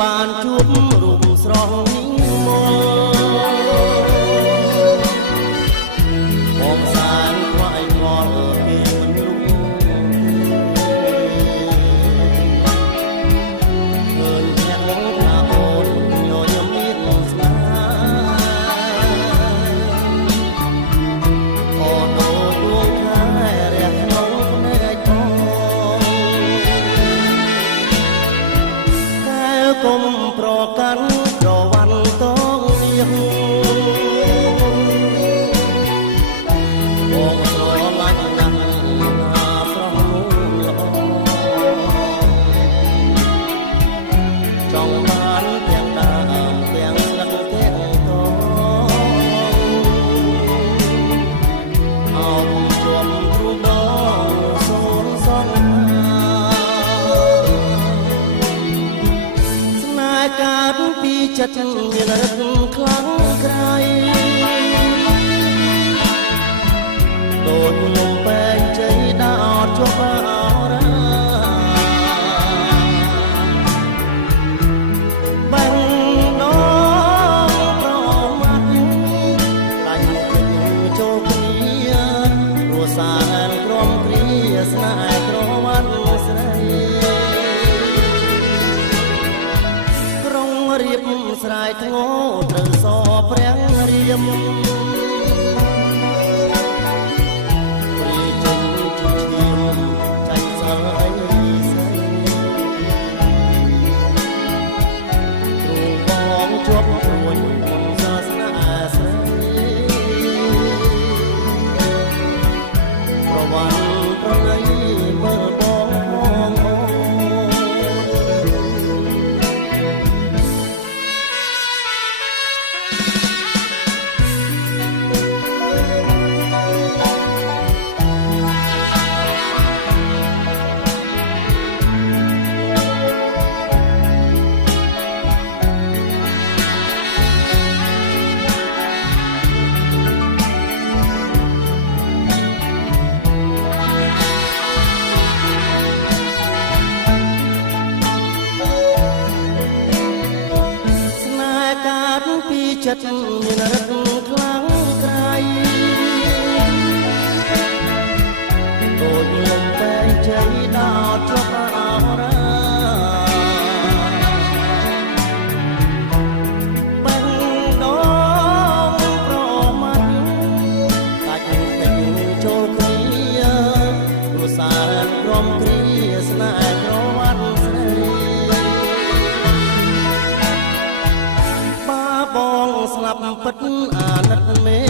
បានជួបរូបស្រស់មកសានខ្វាយខ្វល់គេមិនรู้ឃើញអ្នកថាអូនញញឹមមានស្នាអូនអូនដួងខែរះក្នុងភ្នែកបងតែកុំប្រកាន់ប្រវ័នតងនេះបងស្រឡាញ់ណាស់អាស្រស់នោះល្អចង់បានទាំងដើមទាំងស្លឹកទាំងតអោបជុំទ្រូងដងសូនសងស្នេហ៍កើតពីចិត្តមានរឹកខ្លាំងក្រៃដូចលំបែងជ័យដោតជប់អរាបាញ់ដងប្រមាត់ដាច់ពេញចូលគ្នារស់សានក្រំគ្រាស្នេហ៍ក្រវ៉ាន់ស្រីក្រុងរៀបស្រែធ្ងោត្រូវសប្រាំងរៀមជាប់ព្រួយមុនសាសនាស្រីប្រវ័នប្រណីមើលបងផងអូពីចិត្តមានរឹកខ្លាំងក្រៃដូចលំបែងជ័យដោតជាប់អរាបាញ់ដងប្រមាត់ដាច់ពេញចូលគ្នាព្រោះសារក្រំគ្រាស្នេហ៍ក្រវ៉ាន់ស្រីបងស្លាប់ពិតអាណិតមេ